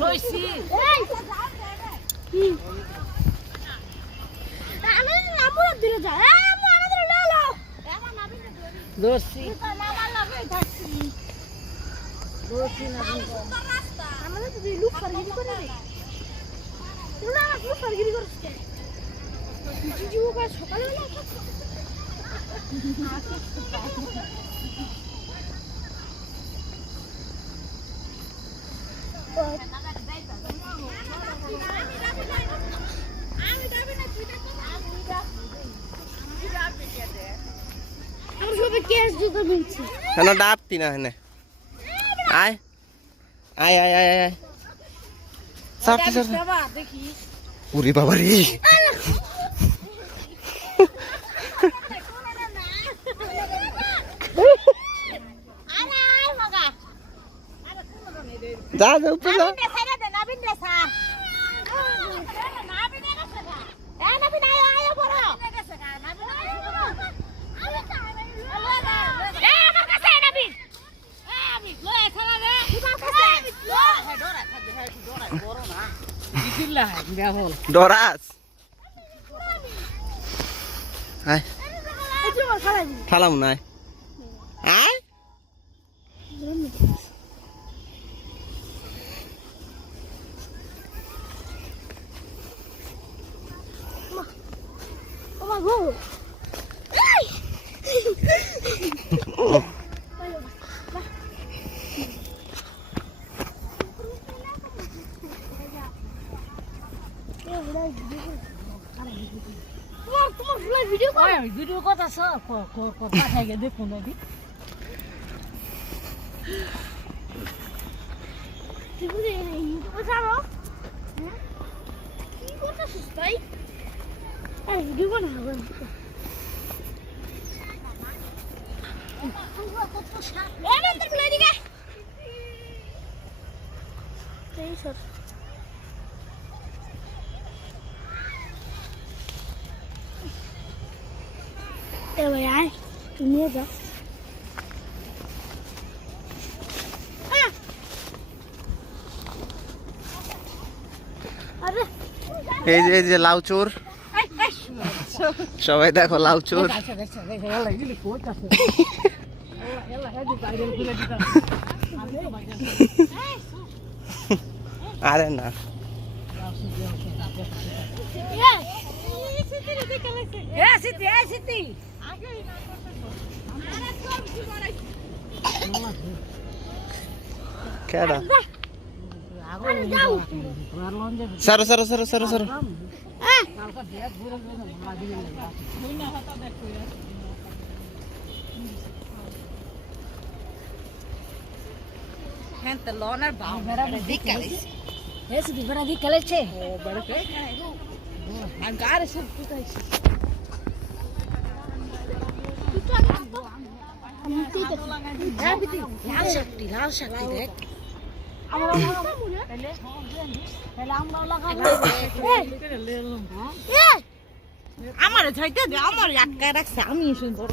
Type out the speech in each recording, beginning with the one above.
রইছি আমি নামুর দিকে যা আমি আমাদের লালো এমন নাবি দোষী নামার লাগে থাকছি দোষী না রাস্তা আমাদের তো লুক সার্গিরি করে রে তোরা লুক সার্গিরি করছিস জিজু কা সকালে না হেন ডাবতি না হেনে আয় আয় আয় আয় আয় সাফটি সাফটি দেখি উরি বাবা রে যা যা উপরে যা ডরাস আয় ফালাম না আয় ভিডিও কথা কথা থাকে দেখুন নদী ভাই আয় তুই নিয়ে যা এই যে লাউচুর সবাই দেখো লাউচুর আরে না কেডা সরো সরো সরো সরো সরো gente lonar ba radicales esse de radicales che o bada ke angare sab kutai লাল শক্তি দেখ আমার ছাইতে দে আমার আটকায় রাখছে আমি সুন্দর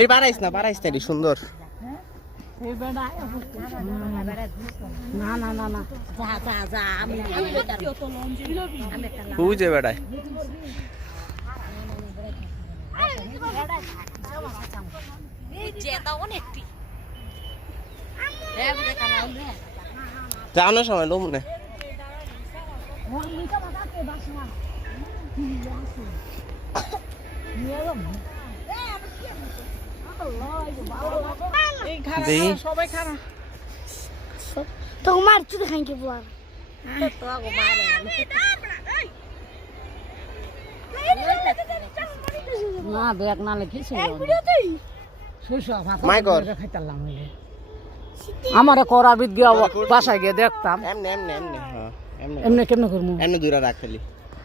এই বাড়াইস না সুন্দর না না না না যা আমি বুঝে বেড়ায় যাওয়ানোর সময় লোম না সবাই খানা তোমার চুল খাইকে বল না দেখ না লেখি আমার করা বিদ্যা বাসায় গিয়ে দেখতাম এমনি কেমন করবো এমনি দুইটা রাখ খালি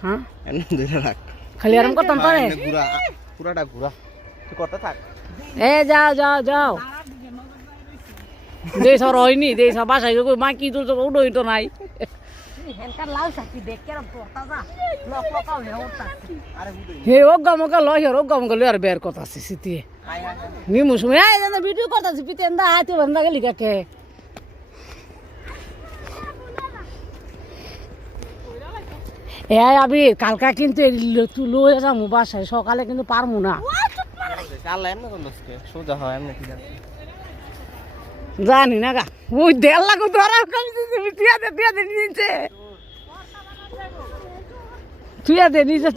হ্যাঁ এমনি দুইটা রাখ খালি আরাম করতাম তারে পুরাটা ঘুরা তুই করতে থাক এ যাও যে সব হয়নি যে সব বাসায় মা কি তোর উডোই তো নাই হেনকার লাল সাকি দেখ কেরম তোরতা যা লক লকাও হে উঠতা হে ওগা মগা লয় ওগা মগা লয় আর বের কথা আছে সিটি নিমু সময় আই না ভিডিও করতাছি পিতে এন্দা আইতে বন্ধা গেলি কাকে এ আবি কালকা কিন্তু তুই লয়ে যাবো বাসায় সকালে কিন্তু পারমু না কাল এমনি করলো সোজা হয় এমনি কি জানি জানি না গা ওই 1.5 লাখ ধরা তুই দে নিচে তুই দে নিচে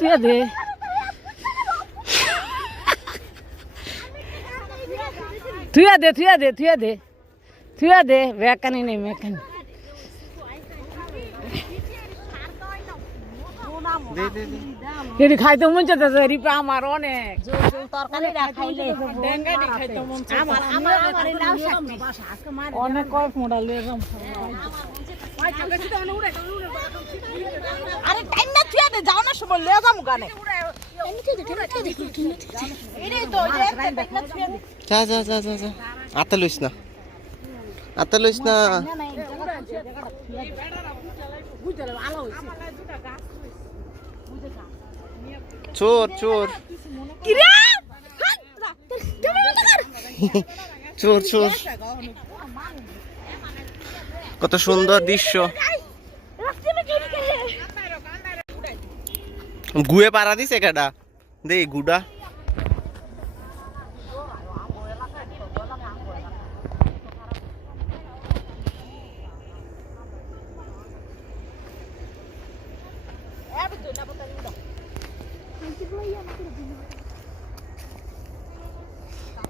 তুই দে বেকানি নেই মেকানি দে দে এটি খাইতে মন চাইতেছে রিপা আমার অনেক তরকারি খাইলে ডেঙ্গাটি খাইতে মন আমার আমার আমার লাল সাকি অনেক কয়েক মোড়া লয়ে যাম আরে টাইম না তুই দে যাও না সময় লয়ে যামু গানে এরে তো যা যা যা যা যা আতে লইস না চোর চোর চোর চোর কত সুন্দর দৃশ্য গুয়ে পাড়া দিছে কেডা দে গুডা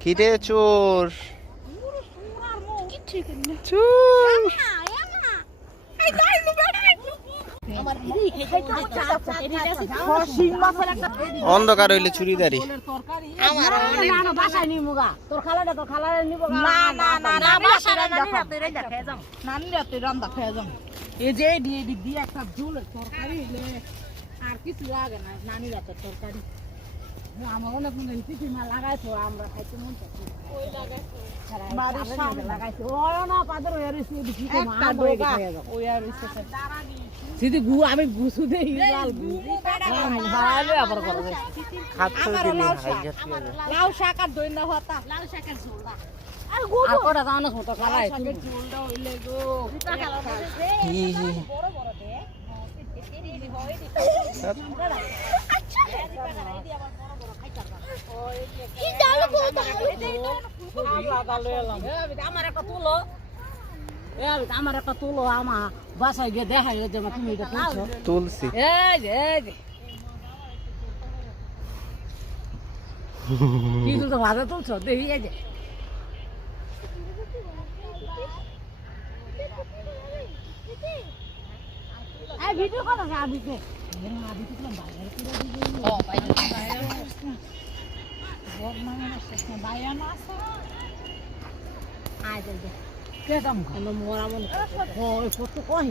কিরে চোর চোর অন্ধকার হইলে চুরিদারি বাসায় নিমু গা তোর খালা নিব না না না না বাসায় নানি রাতে রান্দা খেয়ে যাম এই যে দিয়ে একটা ঝোল তরকারি আর কিছু লাগে না নানি রাতে তরকারি আমার অনেক মনে হয় মা লাগাইছো আমরা খাইতে মন চাচ্ছে ওই লাগাইছো বাড়ির সামনে লাগাইছো ওই না পাদর হয়ে রইছে বেশি কম একটা আম ডোগা ওই আর হইছে সিধি গু আমি গুছু দেই লাল গু হারাইলে আবার করে খাচ্ছে দিলি লাউ শাক আর দইনা হতা লাউ শাকের ঝোল আর গো আর কোটা জানো মতো খালাই শাকের ঝোলটা হইলে গো হি হি বড় বড় দে কি ডালো গো আমার একটা তুলো আমার একটা তুলো আমা বাসায় গিয়ে দেখাই যে তুমি এটা তুলছো তুলসি এই যে কি তুলছো ভাজা তুলছো দেখি এই যে ভিডিও করো না আবিতে আবি তো বাইরে পুরো দিবে ও বাইরে বড় মানে না বাইরে না আছে আই দে কে কাম খানো মোরা মন ও কত কই